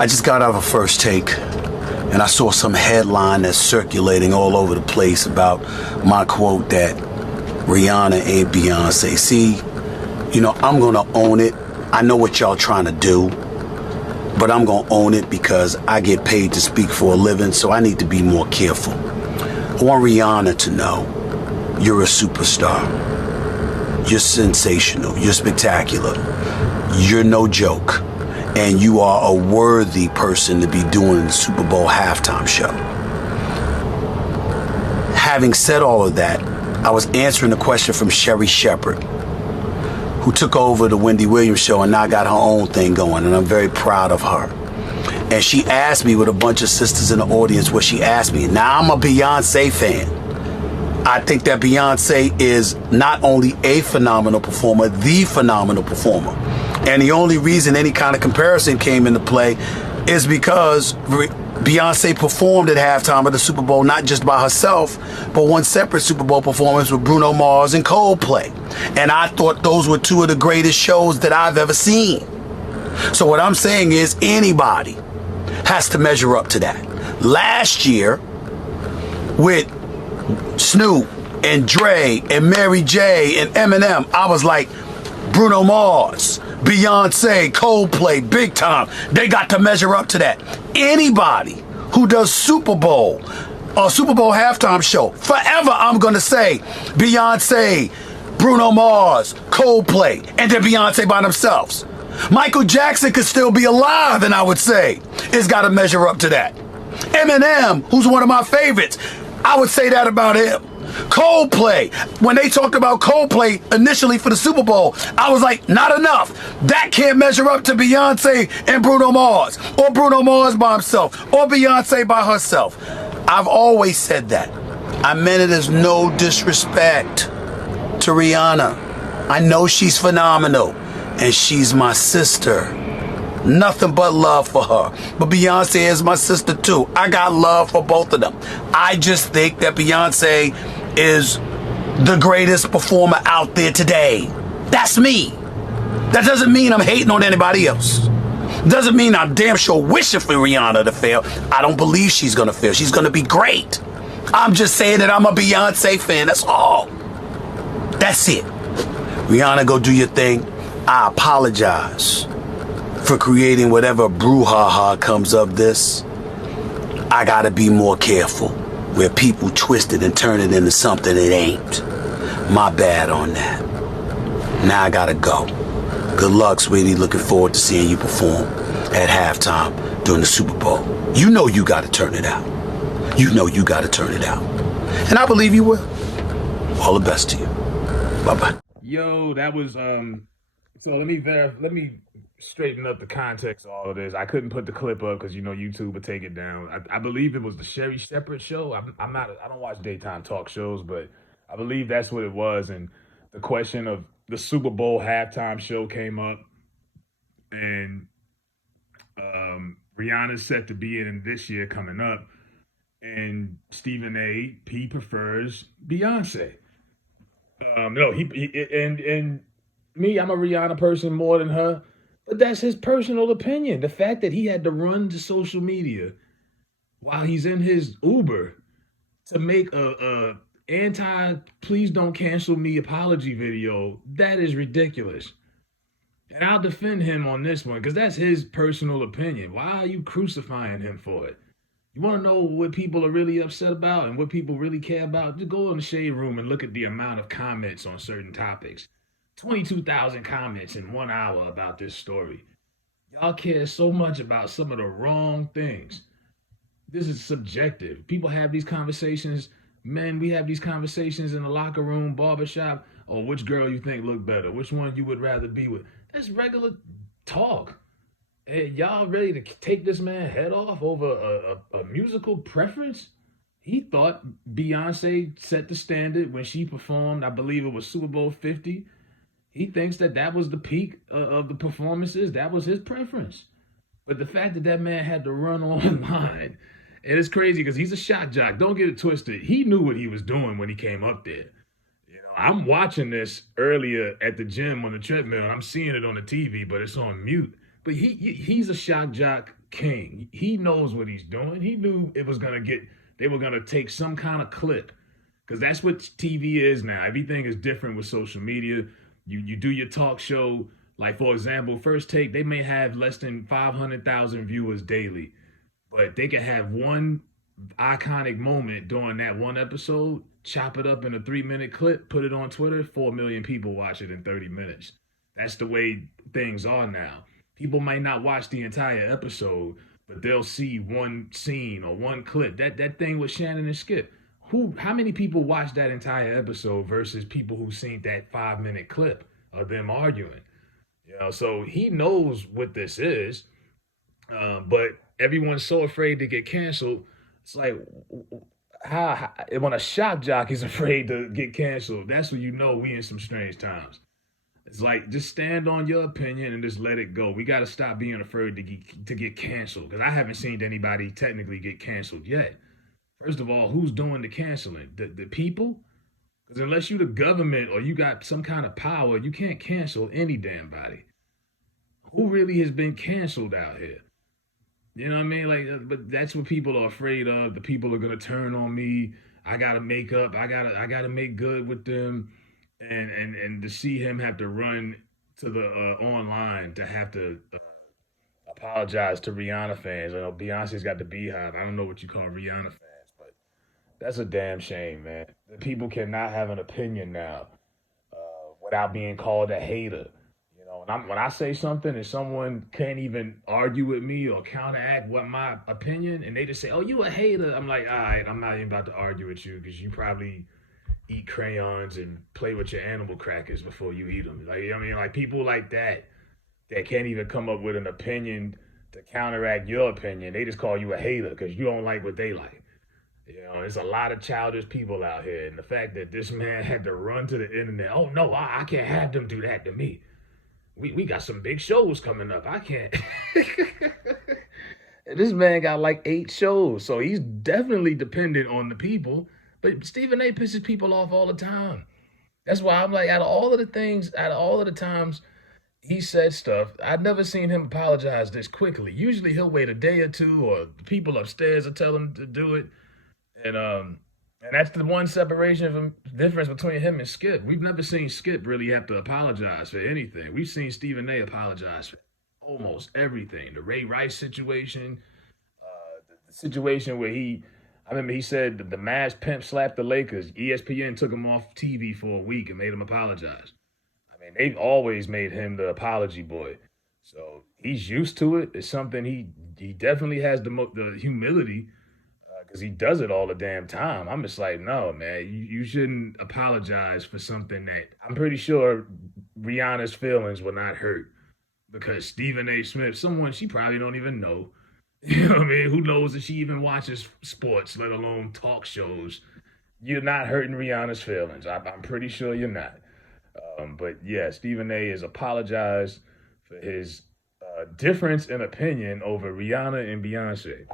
I just got out of a first take, and I saw some headline that's circulating all over the place about my quote that Rihanna ain't Beyonce. See, you know, I'm gonna own it. I know what y'all trying to do, but I'm gonna own it because I get paid to speak for a living, so I need to be more careful. I want Rihanna to know you're a superstar. You're sensational. You're spectacular. You're no joke. And you are a worthy person to be doing the Super Bowl halftime show. Having said all of that, I was answering a question from Sherry Shepherd, who took over the Wendy Williams show and now got her own thing going, and I'm very proud of her. And she asked me, with a bunch of sisters in the audience, what she asked me. Now, I'm a Beyonce fan. I think that Beyonce is not only a phenomenal performer, the phenomenal performer. And the only reason any kind of comparison came into play is because Beyonce performed at halftime of the Super Bowl, not just by herself, but one separate Super Bowl performance with Bruno Mars and Coldplay. And I thought those were two of the greatest shows that I've ever seen. So what I'm saying is anybody has to measure up to that. Last year, with Snoop and Dre and Mary J and Eminem, I was like, Bruno Mars, Beyonce, Coldplay, big time. They got to measure up to that. Anybody who does Super Bowl or Super Bowl halftime show, forever I'm going to say Beyonce, Bruno Mars, Coldplay, and then Beyonce by themselves. Michael Jackson could still be alive, and I would say it's got to measure up to that. Eminem, who's one of my favorites, I would say that about him. Coldplay, when they talked about Coldplay initially for the Super Bowl, I was like, not enough. That can't measure up to Beyonce and Bruno Mars, or Bruno Mars by himself, or Beyonce by herself. I've always said that. I meant it as no disrespect to Rihanna. I know she's phenomenal, and she's my sister. Nothing but love for her. But Beyonce is my sister too. I got love for both of them. I just think that Beyonce is the greatest performer out there today. That's me. That doesn't mean I'm hating on anybody else. Doesn't mean I'm damn sure wishing for Rihanna to fail. I don't believe she's gonna fail. She's gonna be great. I'm just saying that I'm a Beyonce fan. That's all. That's it. Rihanna, go do your thing. I apologize for creating whatever brouhaha comes of this. I gotta be more careful where people twist it and turn it into something it ain't. My bad on that. Now I gotta go. Good luck, sweetie. Looking forward to seeing you perform at halftime during the Super Bowl. You know you gotta turn it out. You know you gotta turn it out. And I believe you will. All the best to you. Bye-bye. Yo, that was so let me straighten up the context of all of this. I couldn't put the clip up because YouTube would take it down. I believe it was the Sherry Shepherd show. I don't watch daytime talk shows, but I believe that's what it was. And the question of the Super Bowl halftime show came up, and Rihanna's set to be in this year coming up, and Stephen A. he prefers Beyonce. No, and me, I'm a Rihanna person more than her. But that's his personal opinion. The fact that he had to run to social media while he's in his Uber to make a please don't cancel me apology video, that is ridiculous. And I'll defend him on this one because that's his personal opinion. Why are you crucifying him for it? You want to know what people are really upset about and what people really care about? Just go in the shade room and look at the amount of comments on certain topics. 22,000 comments in 1 hour about this story. Y'all care so much about some of the wrong things. This is subjective. People have these conversations. Men, we have these conversations in the locker room, barbershop. Oh, which girl you think look better? Which one you would rather be with? That's regular talk. Hey, y'all ready to take this man's head off over a musical preference? He thought Beyonce set the standard when she performed, I believe it was Super Bowl 50. He thinks that was the peak of the performances. That was his preference. But the fact that man had to run online, and it's crazy because he's a shock jock. Don't get it twisted. He knew what he was doing when he came up there. I'm watching this earlier at the gym on the treadmill, and I'm seeing it on the TV, but it's on mute. But he's a shock jock king. He knows what he's doing. He knew it was gonna get they were gonna take some kind of clip because that's what TV is now. Everything is different with social media. You do your talk show, like for example, First Take. They may have less than 500,000 viewers daily, but they can have one iconic moment during that one episode, chop it up in a 3 minute clip, put it on Twitter, 4 million people watch it in 30 minutes. That's the way things are now. People might not watch the entire episode, but they'll see one scene or one clip. That thing with Shannon and Skip. How many people watched that entire episode versus people who seen that 5 minute clip of them arguing? So he knows what this is, but everyone's so afraid to get canceled. It's like how when a shock jock is afraid to get canceled, that's when you know we in some strange times. It's like just stand on your opinion and just let it go. We got to stop being afraid to get canceled because I haven't seen anybody technically get canceled yet. First of all, who's doing the canceling? The people? Because unless you the government or you got some kind of power, you can't cancel any damn body. Who really has been canceled out here? You know what I mean? Like, but that's what people are afraid of. The people are gonna turn on me. I gotta make up. I gotta make good with them. And to see him have to run to the online to have to apologize to Rihanna fans. I know Beyonce's got the Beehive. I don't know what you call Rihanna fans, but that's a damn shame, man. The people cannot have an opinion now without being called a hater. And when I say something and someone can't even argue with me or counteract what my opinion, and they just say, "Oh, you a hater," I'm like, all right, I'm not even about to argue with you because you probably eat crayons and play with your animal crackers before you eat them. Like, I mean, like people like that can't even come up with an opinion to counteract your opinion. They just call you a hater because you don't like what they like. There's a lot of childish people out here, and the fact that this man had to run to the internet, oh no, I can't have them do that to me. We got some big shows coming up. I can't. This man got like 8 shows, so he's definitely dependent on the people. But Stephen A. pisses people off all the time. That's why I'm like, out of all of the times he said stuff, I've never seen him apologize this quickly. Usually he'll wait a day or two, or people upstairs will tell him to do it. And that's the one difference between him and Skip. We've never seen Skip really have to apologize for anything. We've seen Stephen A. apologize for almost everything. The Ray Rice situation, the situation where I remember he said that the masked pimp slapped the Lakers. ESPN took him off TV for a week and made him apologize. I mean, they've always made him the apology boy. So he's used to it. It's something he definitely has the humility because he does it all the damn time. I'm just like, no, man, you shouldn't apologize for something that I'm pretty sure Rihanna's feelings were not hurt because Stephen A. Smith, someone she probably don't even know. You know what I mean? Who knows if she even watches sports, let alone talk shows? You're not hurting Rihanna's feelings. I'm pretty sure you're not. But yeah, Stephen A. has apologized for his difference in opinion over Rihanna and Beyonce.